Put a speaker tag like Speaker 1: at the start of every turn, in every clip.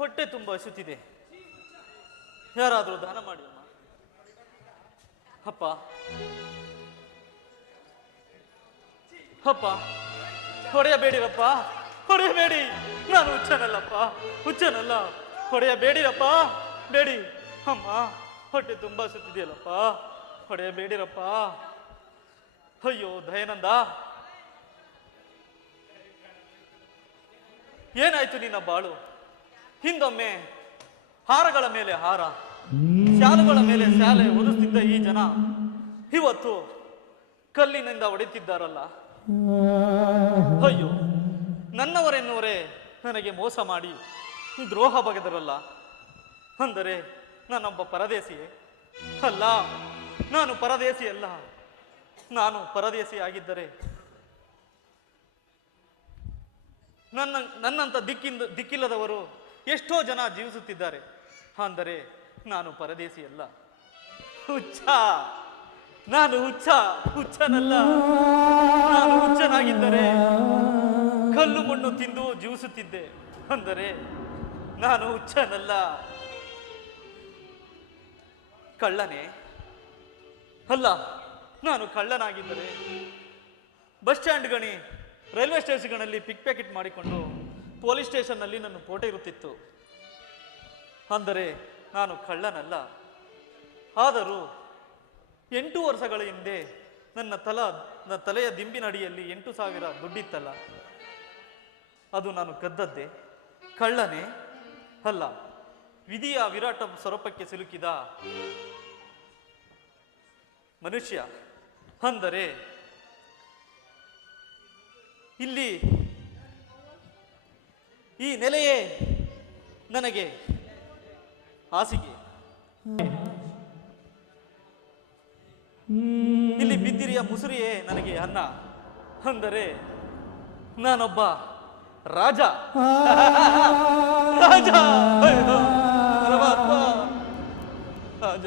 Speaker 1: ಹೊಟ್ಟೆ ತುಂಬ ಹಸುತ್ತಿದೆ ಯಾರಾದರೂ ದಾನ ಮಾಡಿ ಅಪ್ಪ. ಅಪ್ಪ. ಹೊಡೆಯಬೇಡಿರಪ್ಪ. ಹೊಡೆಯಬೇಡಿ. ನಾನು ಹುಚ್ಚನಲ್ಲಪ್ಪ. ಹುಚ್ಚನಲ್ಲ. ಹೊಡೆಯಬೇಡಿರಪ್ಪ. ಬೇಡಿ. ಅಮ್ಮ, ಹೊಟ್ಟೆ ತುಂಬ ಸುತ್ತಿದೆಯಲ್ಲಪ್ಪ ಹೊಡೆಯಬೇಡಿರಪ್ಪ. ಅಯ್ಯೋ, ದಯಾನಂದ. ಏನಾಯ್ತು ನಿನ್ನ ಬಾಳು? ಹಿಂದೊಮ್ಮೆ ಹಾರಗಳ ಮೇಲೆ ಹಾರ ಶಾಲುಗಳ ಮೇಲೆ ಶಾಲೆ ಒದಿಸ್ತಿದ್ದ ಈ ಜನ ಇವತ್ತು ಕಲ್ಲಿನಿಂದ ಹೊಡೆತಿದ್ದಾರಲ್ಲ ಅಯ್ಯೋ ನನ್ನವರೆನ್ನುವರೇ ನನಗೆ ಮೋಸ ಮಾಡಿ ದ್ರೋಹ ಬಗೆದರಲ್ಲ. ಅಂದರೆ ನಾನೊಬ್ಬ ಪರದೇಶಿಯೇ ಅಲ್ಲ ನಾನು ಪರದೇಶಿ ಅಲ್ಲ. ನಾನು ಪರದೇಶಿ ಆಗಿದ್ದರೆ ನನ್ನ ನನ್ನಂಥ ದಿಕ್ಕಿಂದ ದಿಕ್ಕಿಲ್ಲದವರು ಎಷ್ಟೋ ಜನ ಜೀವಿಸುತ್ತಿದ್ದಾರೆ. ಅಂದರೆ ನಾನು ಪರದೇಶಿ ಅಲ್ಲ. ಹುಚ್ಚ. ನಾನು ಹುಚ್ಚ. ಹುಚ್ಚನಲ್ಲ. ನಾನು ಹುಚ್ಚನಾಗಿದ್ದರೆ ಕಲ್ಲು ಮಣ್ಣು ತಿಂದು ಜೀವಿಸುತ್ತಿದ್ದೆ. ಅಂದರೆ ನಾನು ಹುಚ್ಚನಲ್ಲ. ಕಳ್ಳನೇ. ಅಲ್ಲ, ನಾನು ಕಳ್ಳನಾಗಿದ್ದರೆ ಬಸ್ ಸ್ಟ್ಯಾಂಡ್ ಗಣಿ ರೈಲ್ವೆ ಸ್ಟೇಷನ್ಗಳಲ್ಲಿ ಪಿಕ್ ಪ್ಯಾಕೆಟ್ ಮಾಡಿಕೊಂಡು ಪೊಲೀಸ್ ಸ್ಟೇಷನ್ನಲ್ಲಿ ನನ್ನ ಫೋಟೋ ಇರುತ್ತಿತ್ತು. ಅಂದರೆ ನಾನು ಕಳ್ಳನಲ್ಲ. ಆದರೂ ಎಂಟು ವರ್ಷಗಳ ಹಿಂದೆ ನನ್ನ ತಲ, ನನ್ನ ತಲೆಯ ದಿಂಬಿನಡಿಯಲ್ಲಿ ಎಂಟು ಸಾವಿರ ದುಡ್ಡಿತ್ತಲ್ಲ. ಅದು ನಾನು ಕದ್ದದ್ದೆ ಕಳ್ಳನೇ ಅಲ್ಲ. ವಿಧಿಯ ವಿರಾಟ ಸ್ವರೂಪಕ್ಕೆ ಸಿಲುಕಿದ ಮನುಷ್ಯ. ಅಂದರೆ ಇಲ್ಲಿ ಈ ನೆಲೆಯೇ ನನಗೆ ಹಾಸಿಗೆ. ಇಲ್ಲಿ ಬಿದ್ದಿರಿಯ ಮುಸುರಿಯೇ ನನಗೆ ಅನ್ನ. ಅಂದರೆ ನಾನೊಬ್ಬ ರಾಜ. ರಾಜ. ರಾಜ.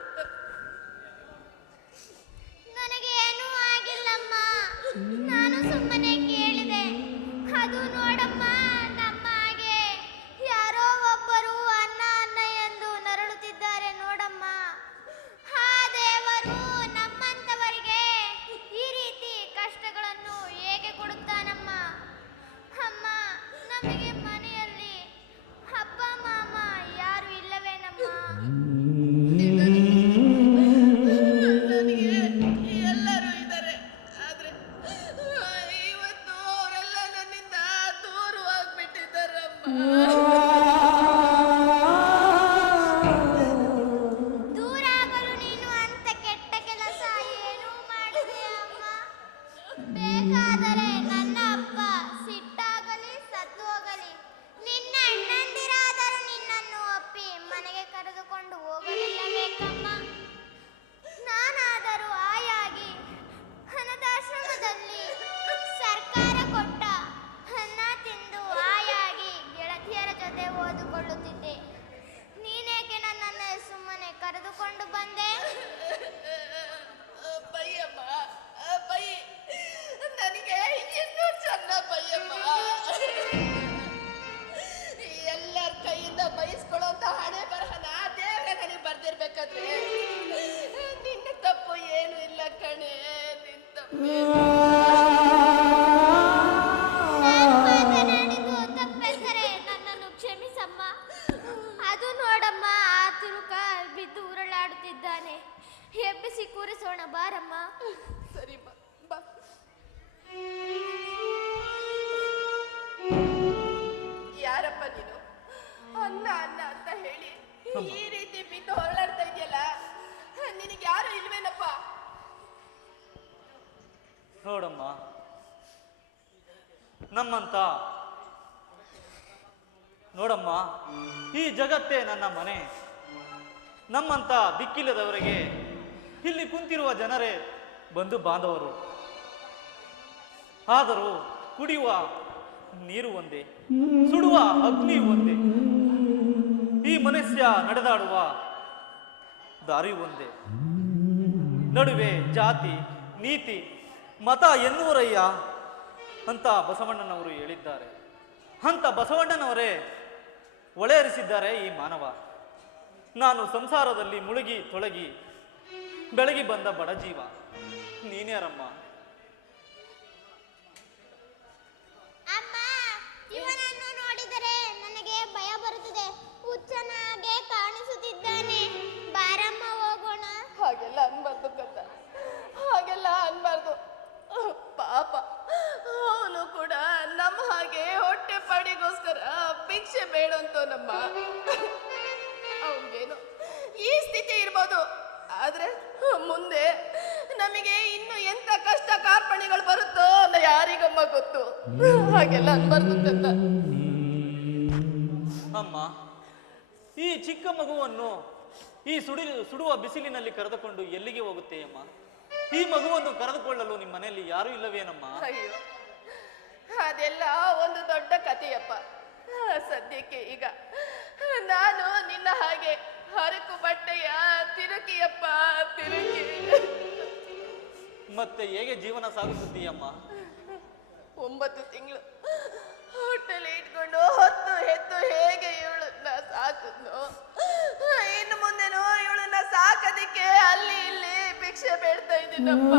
Speaker 2: ನಿನ್ನ
Speaker 1: ನಮ್ಮಂತ. ನೋಡಮ್ಮ, ಈ ಜಗತ್ತೇ ನನ್ನ ಮನೆ. ನಮ್ಮಂತ ದಿಕ್ಕಿಲ್ಲದವರಿಗೆ ಇಲ್ಲಿ ಕುಂತಿರುವ ಜನರೇ ಬಂಧು ಬಾಂಧವರು. ಆದರೂ ಕುಡಿಯುವ ನೀರು ಒಂದೇ, ಸುಡುವ ಅಗ್ನಿ ಒಂದೇ, ಈ ಮನುಷ್ಯ ನಡೆದಾಡುವ ದಾರಿ ಒಂದೇ. ನಡುವೆ ಜಾತಿ, ನೀತಿ ಮತ ಎನ್ನುವರಯ್ಯ ಅಂತ ಬಸವಣ್ಣನವರು ಹೇಳಿದ್ದಾರೆ. ಅಂತ ಬಸವಣ್ಣನವರೇ ಒಳೆಯರಿಸಿದ್ದಾರೆ ಈ ಮಾನವ. ನಾನು ಸಂಸಾರದಲ್ಲಿ ಮುಳುಗಿ ತೊಳಗಿ ಬೆಳಗಿ ಬಂದ ಬಡ ಜೀವ. ನೀನ್ಯಾರಮ್ಮ
Speaker 3: ಅಮ್ಮ ಇವನನ್ನು ನೋಡಿದರೆ ನನಗೆ ಭಯ ಬರುತ್ತದೆ. ಹುಚ್ಚನ ಹಾಗೆ ಕಾಣಿಸುತ್ತಿದ್ದಾನೆ. ಬಾರಮ್ಮ ಹೋಗೋಣ.
Speaker 2: ಹಾಗೆಲ್ಲ ಅನ್ಬಾರ್ದು ಕತ್ತ ಹಾಗೆಲ್ಲ ಅನ್ಬಾರ್ದು. ಪಾಪ. ಅವನು ಕೂಡ ನಮ್ಮ ಹಾಗೆ ಹೊಟ್ಟೆ ಪಾಡಿಗೋಸ್ಕರ ಭಿಕ್ಷೆ ಬೇಡಂತೋನಮ್ಮ ಅವನಿಗೇನು ಈ ಸ್ಥಿತಿ ಇರ್ಬೋದು. ಆದರೆ ಮುಂದೆ ನಮಗೆ ಇನ್ನು ಎಂತ ಕಷ್ಟ ಕಾರ್ಪಣಿಗಳು ಬರುತ್ತೋ ಅಲ್ಲ ಯಾರಿಗಮ್ಮ ಗೊತ್ತು. ಹಾಗೆಲ್ಲ ಅನ್ಬಾರ್ದು ಕತ್ತ
Speaker 1: ಅಮ್ಮ, ಈ ಚಿಕ್ಕ ಮಗುವನ್ನು ಈ ಸುಡಿ, ಸುಡುವ ಬಿಸಿಲಿನಲ್ಲಿ ಕರೆದುಕೊಂಡು ಎಲ್ಲಿಗೆ ಹೋಗುತ್ತೆಯಮ್ಮ ಈ ಮಗುವನ್ನು ಕರೆದುಕೊಳ್ಳಲು ನಿಮ್ಮ ಮನೆಯಲ್ಲಿ ಯಾರೂ ಇಲ್ಲವೇನಮ್ಮ?
Speaker 2: ಅಯ್ಯೋ ಅದೆಲ್ಲ ಒಂದು ದೊಡ್ಡ ಕಥೆಯಪ್ಪ. ಸದ್ಯಕ್ಕೆ ಈಗ ನಾನು ನಿನ್ನ ಹಾಗೆ ಹರಕು ಬಟ್ಟೆಯ ತಿರುಕಿಯಪ್ಪ ತಿರುಕಿ.
Speaker 1: ಮತ್ತೆ ಹೇಗೆ ಜೀವನ ಸಾಗಿಸುತ್ತೀಯಮ್ಮ?
Speaker 2: ಒಂಬತ್ತು ತಿಂಗಳು ಹೋಟೆಲ್ ಇಟ್ಕೊಂಡು ಹೊತ್ತು ಹೆತ್ತು ಹೇಗೆ ಇವಳನ್ನ ಸಾಕಿದ್ನು? ಇನ್ನು ಮುಂದೆನೂ ಇವಳನ್ನ ಸಾಕೋದಿಕ್ಕೆ ಅಲ್ಲಿ ಇಲ್ಲಿ ಭಿಕ್ಷೆ ಬೇಡ್ತಾ ಇದ್ದೀನಪ್ಪ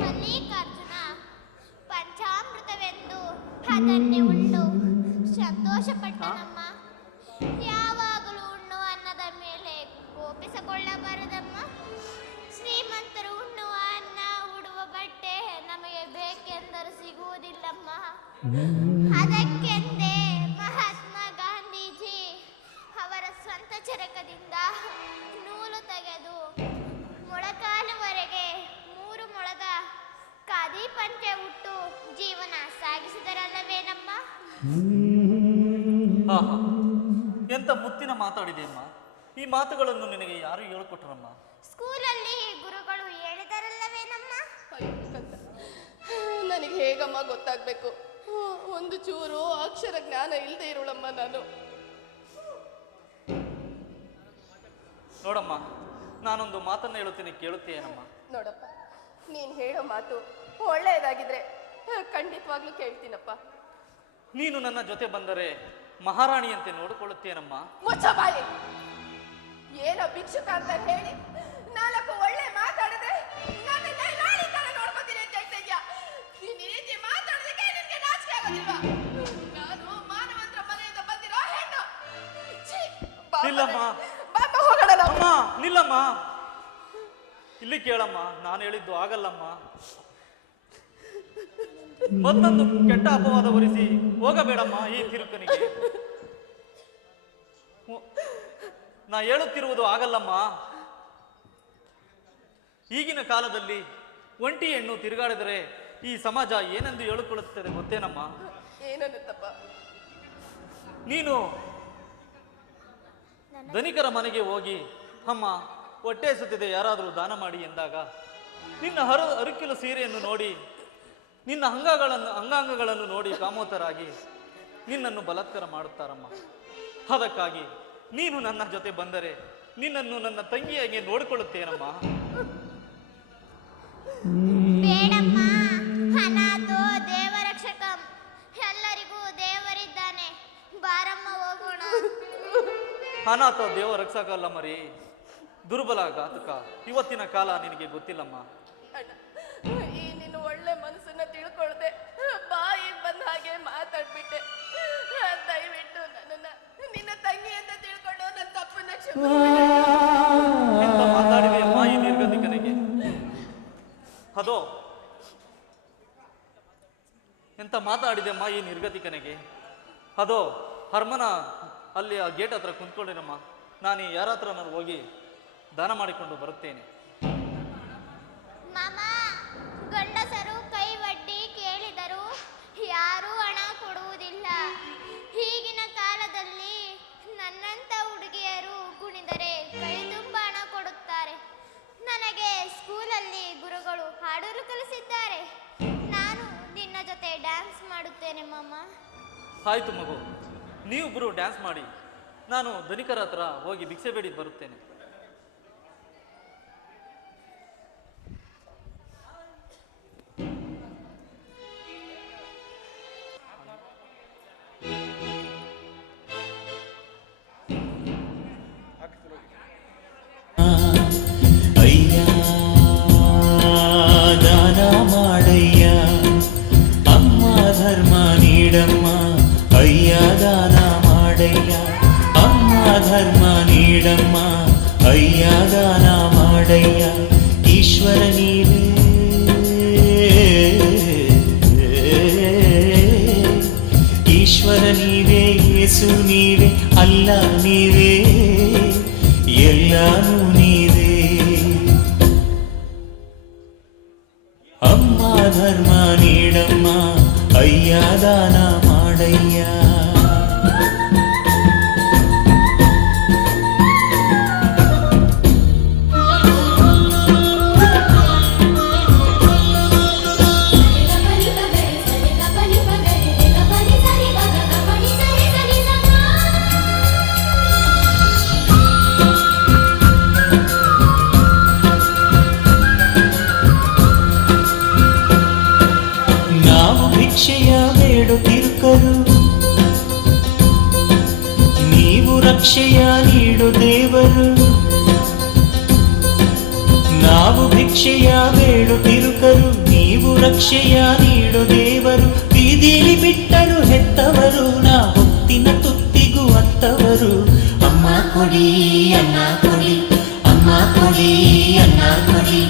Speaker 3: ಮಲ್ಲಿಕಾರ್ಜುನ ಪಂಚಾಮೃತವೆಂದು ಅದನ್ನೇ ಉಂಡು. ಸಂತೋಷಪಟ್ಟನಮ್ಮ ಯಾವಾಗಲೂ ಉಣ್ಣುವ ಅನ್ನದ ಮೇಲೆ ಕೋಪಿಸಿಕೊಳ್ಳಬಾರದಮ್ಮ. ಶ್ರೀಮಂತರು ಉಣ್ಣುವ ಅನ್ನ ಉಡುವ ಬಟ್ಟೆ ನಮಗೆ ಬೇಕೆಂದರೂ ಸಿಗುವುದಿಲ್ಲಮ್ಮ. ಅದಕ್ಕೆಂದೇ ಮಹಾತ್ಮ ಗಾಂಧೀಜಿ ಅವರ ಸ್ವಂತ ಚರಕದಿಂದ ಖಾದಿ ಪಂಚೆ ಉಟ್ಟು ಜೀವನ ಸಾಗಿಸಿದರಲ್ಲವೇನಮ್ಮ?
Speaker 1: ಆಹಾ ಎಂತ ಮುತ್ತಿನ ಮಾತಾಡಿದೆಯಮ್ಮ? ಈ ಮಾತುಗಳನ್ನು ನಿನಗೆ ಯಾರು ಹೇಳಿಕೊಟ್ರಮ್ಮ?
Speaker 3: ಸ್ಕೂಲಲ್ಲಿ ಗುರುಗಳು
Speaker 2: ಹೇಳಿದರಲ್ಲವೇ ನಮ್ಮ ನನಗೆ ಹೇಗಮ್ಮ ಗೊತ್ತಾಗ್ಬೇಕು? ಒಂದು ಚೂರು ಅಕ್ಷರ ಜ್ಞಾನ ಇಲ್ಲದೆ ಇರುಳಮ್ಮ ನಾನು.
Speaker 1: ನೋಡಮ್ಮ ನಾನೊಂದು ಮಾತನ್ನು ಹೇಳುತ್ತೇನೆ ಕೇಳುತ್ತೇನಮ್ಮ
Speaker 2: ನೋಡಪ್ಪ ನೀನ್ ಹೇಳೋ ಮಾತು ಒಳ್ಳೆಯದಾಗಿದ್ರೆ ಖಂಡಿತವಾಗ್ಲೂ ಕೇಳ್ತೀನಪ್ಪ.
Speaker 1: ನೀನು ನನ್ನ ಜೊತೆ ಬಂದರೆ ಮಹಾರಾಣಿಯಂತೆ ನೋಡಿಕೊಳ್ಳುತ್ತೇನಮ್ಮ?
Speaker 2: ಮುಚ್ಚ ಬಾಯಿ. ಏನೋ ಭಿಕ್ಷುಕ ಅಂತ ಹೇಳಿ ನಾಲ್ಕು ಒಳ್ಳೆ ಮಾತಾಡಿದ್ರೆ ನನ್ನನ್ನ ರಾಣಿ ತರ ನೋಡ್ಕೊತೀನಿ ಅಂತ ಹೇಳ್ತಾ ಇದ್ಯಾ? ನೀನ್ ಈ ರೀತಿ ಮಾತಾಡೋದಕ್ಕೆ ನಿನ್ಗೆ ನಾಚಿಕೆ ಆಗೋದಿಲ್ವಾ? ನಾನು ಮಾನವಂತರ ಮನೆಯಿಂದ ಬಂದಿರೋ ಹೆಣ್ಣು. ಛೀ, ಬಾ
Speaker 1: ಇಲ್ಲಮ್ಮ.
Speaker 2: ಮನೆ. ಬಾಮ್ಮ ಹೋಗೋಣ ನಾವು.
Speaker 1: ಅಮ್ಮ ನಿಲ್ಲಮ್ಮ. ಇಲ್ಲಿ ಕೇಳಮ್ಮ ನಾನು ಹೇಳಿದ್ದು ಆಗಲ್ಲಮ್ಮ. ಮತ್ತೊಂದು ಕೆಟ್ಟ ಅಪವಾದ ಹೊರಿಸಿ ಹೋಗಬೇಡಮ್ಮ ಈ ತಿರುಕನಿಗೆ. ನಾ ಹೇಳುತ್ತಿರುವುದು ಆಗಲ್ಲಮ್ಮ. ಈಗಿನ ಕಾಲದಲ್ಲಿ ಒಂಟಿ ಹೆಣ್ಣು ತಿರುಗಾಡಿದರೆ ಈ ಸಮಾಜ ಏನೆಂದು ಹೇಳಿಕೊಳ್ಳುತ್ತದೆ ಗೊತ್ತೇನಮ್ಮ? ನೀನು ಧನಿಕರ ಮನೆಗೆ ಹೋಗಿ ಅಮ್ಮ ಹೊಟ್ಟೆ ಸುತ್ತಿದೆ ಯಾರಾದರೂ ದಾನ ಮಾಡಿ ಎಂದಾಗ ನಿನ್ನ ಹರ ಅರುಕಿಲು ಸೀರೆಯನ್ನು ನೋಡಿ ನಿನ್ನ ಅಂಗಗಳನ್ನು ಅಂಗಾಂಗಗಳನ್ನು ನೋಡಿ ಕಾಮೋತರಾಗಿ ನಿನ್ನನ್ನು ಬಲಾತ್ಕಾರ ಮಾಡುತ್ತಾರಮ್ಮ. ಅದಕ್ಕಾಗಿ ನೀನು ನನ್ನ ಜೊತೆ ಬಂದರೆ ನಿನ್ನನ್ನು ನನ್ನ ತಂಗಿಯಾಗಿ ನೋಡಿಕೊಳ್ಳುತ್ತೇನಮ್ಮ.
Speaker 3: ಬೇಡಮ್ಮ ಅನಾಥೋ ದೇವರಕ್ಷಕಂ. ಎಲ್ಲರಿಗೂ ದೇವರಿದ್ದಾನೆ. ಬಾರಮ್ಮ ಹೋಗೋಣ.
Speaker 1: ಅನಾಥ ದೇವ ರಕ್ಷಕಲ್ಲ ಮರಿ. ದುರ್ಬಲ ಘಾತಕ. ಇವತ್ತಿನ ಕಾಲ ನಿನಗೆ ಗೊತ್ತಿಲ್ಲಮ್ಮ.
Speaker 2: ನಿನ್ನ ಒಳ್ಳೆ ಮನಸ್ಸನ್ನ ತಿಳ್ಕೊಳ್ದೆ. ಬಾಯಿಗೆ ಬಂದ ಹಾಗೆ ಮಾತಾಡ್ಬಿಟ್ಟೆ. ದಯವಿಟ್ಟು ನನ್ನನ್ನ ನಿನ್ನ ತಂಗಿ ಅಂತ ತಿಳ್ಕೊಂಡು ನನ್ನ ತಪ್ಪನ್ನ ಕ್ಷಮಿಸ್ಬಿಡು.
Speaker 1: ಎಂತ ಮಾತಾಡಿದೆ ಮಾಯಿ ಈ ನಿರ್ಗತಿಕನಿಗೆ? ಅದೋ ಎಂತ ಮಾತಾಡಿದೆ ಅಮ್ಮ ಈ ನಿರ್ಗತಿಕನಿಗೆ? ಅದೋ ಹರ್ಮನ ಅಲ್ಲಿ ಆ ಗೇಟ್ ಹತ್ರ ಕುಂತ್ಕೊಂಡಿರಮ್ಮ ನಾನು ಯಾರ ಹತ್ರ ನಾನು ಹೋಗಿ ದಾನ ಮಾಡಿಕೊಂಡು ಬರುತ್ತೇನೆ.
Speaker 3: ಮಾಡುತ್ತೇನೆ ಮಾಮ
Speaker 1: ಆಯ್ತು ಮಗು ನೀವಿಬ್ಬರು ಡ್ಯಾನ್ಸ್ ಮಾಡಿ. ನಾನು ಧನಿಕರ ಹತ್ರ ಹೋಗಿ ಭಿಕ್ಷೆ ಬೇಡಿ ಬರುತ್ತೇನೆ.
Speaker 4: ಎಲ್ಲಾನು ನೀವೇ ನಾವು ಭಿಕ್ಷೆಯ ಬೇಡುತ್ತಿರುಕರು ನೀವು ರಕ್ಷೆಯ ನೀಡು ದೇವರು ನಾವು ಭಿಕ್ಷೆಯ ಬೇಡುತ್ತಿರುಕರು ನೀವು ರಕ್ಷೆಯ ನೀಡು ದೇವರು ಬೀದಿಲಿ ಬಿಟ್ಟರು ಹೆತ್ತವರು ನಾ ಹೊತ್ತಿನ ತುತ್ತಿಗೂ ಅತ್ತವರು ಅಮ್ಮ ಕೊಡಿ ಅನ್ನ ಕೊಡಿ ಅಮ್ಮ ಕೊಡಿ ಅನ್ನ ಕೊಡಿ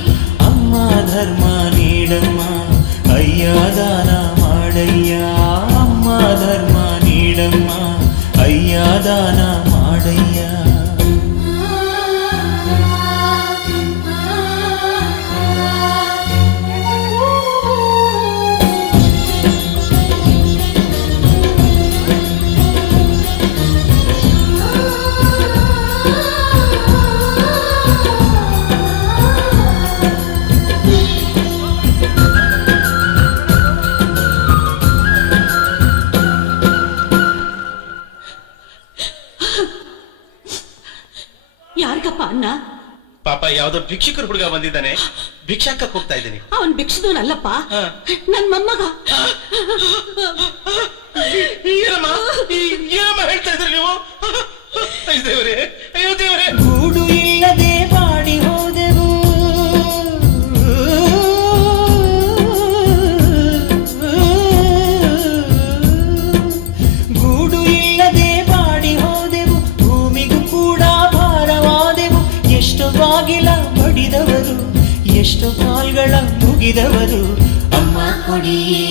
Speaker 5: ಯಾವ್ದೋ ಭಿಕ್ಷಕರ ಹುಡುಗ ಬಂದಿದ್ದಾನೆ.
Speaker 6: ಭಿಕ್ಷಾಕ ಹೋಗ್ತಾ ಇದ್ದೀನಿ.
Speaker 5: ಅವನ್ ಭಿಕ್ಷದವನಲ್ಲಪ್ಪ
Speaker 6: ಅಲ್ಲಪ್ಪ
Speaker 5: ನನ್ ಮೊಮ್ಮಗ.
Speaker 6: ಏನಮ್ಮ? ಈ- ಏನಮ್ಮ ಹೇಳ್ತಾ ಇದ್ರಿ ನೀವು? ಅಯ್ಯೋ ದೇವರೇ ಅಯ್ಯೋ ದೇವರೇ.
Speaker 4: ಗೂಡು ಇಲ್ಲದೆ ಅಮ್ಮ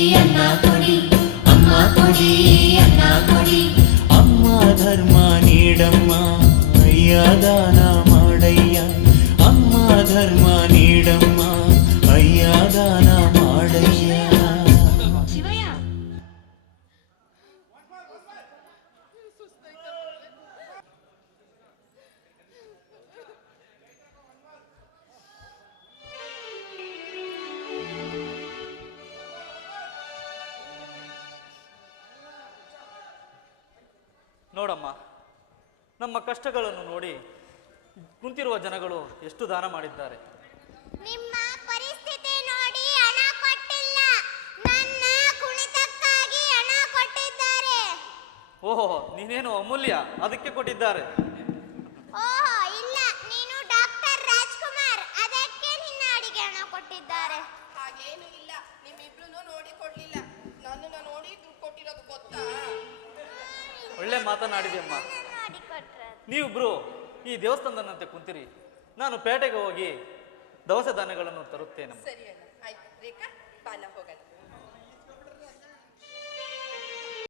Speaker 1: ನಮ್ಮ ಕಷ್ಟಗಳನ್ನು ನೋಡಿ ಕುಂತಿರುವ ಜನಗಳು ಎಷ್ಟು ದಾನ ಮಾಡಿದ್ದಾರೆ.
Speaker 3: ನಿಮ್ಮ ಪರಿಸ್ಥಿತಿ ನೋಡಿ ಹಣ ಕೊಟ್ಟಿಲ್ಲ. ನನ್ನ ಕುಣಿತಕ್ಕಾಗಿ ಹಣ ಕೊಟ್ಟಿದ್ದಾರೆ.
Speaker 1: ಓಹೋ ನೀನೇನು ಅಮೂಲ್ಯ? ಅದಕ್ಕೆ ಕೊಟ್ಟಿದ್ದಾರೆ.
Speaker 3: ಓಹೋ ಇಲ್ಲ ನೀನು ಡಾಕ್ಟರ್ ರಾಜ್ಕುಮಾರ್. ಅದಕ್ಕೆ ನಿನ್ನ ಅಡಿಗೆ ಹಣ ಕೊಟ್ಟಿದ್ದಾರೆ.
Speaker 2: ಹಾಗೇನು ಇಲ್ಲ. ನಿಮ್ಮಿಬ್ರು ನೋಡಿ ಕೊಡ್ಲಿಲ್ಲ ನನ್ನನ್ನ ನೋಡಿ ಕೊಟ್ಟಿರೋದು ಗೊತ್ತಾ?
Speaker 1: ಒಳ್ಳೆ ಮಾತನಾಡಿದೆಯಮ್ಮ
Speaker 3: ಮಾಡಿ
Speaker 1: ನೀವಿಬ್ರು ಈ ದೇವಸ್ಥಾನದಂತೆ ಕುಂತಿರಿ. ನಾನು ಪೇಟೆಗೆ ಹೋಗಿ ದವಸ ಧಾನ್ಯಗಳನ್ನು ತರುತ್ತೇನೆ.
Speaker 2: ಸರಿ ಅಣ್ಣ. ಆಯ್ತು. ರೇಖಾ, ಬಾಲ ಹೋಗೋಣ.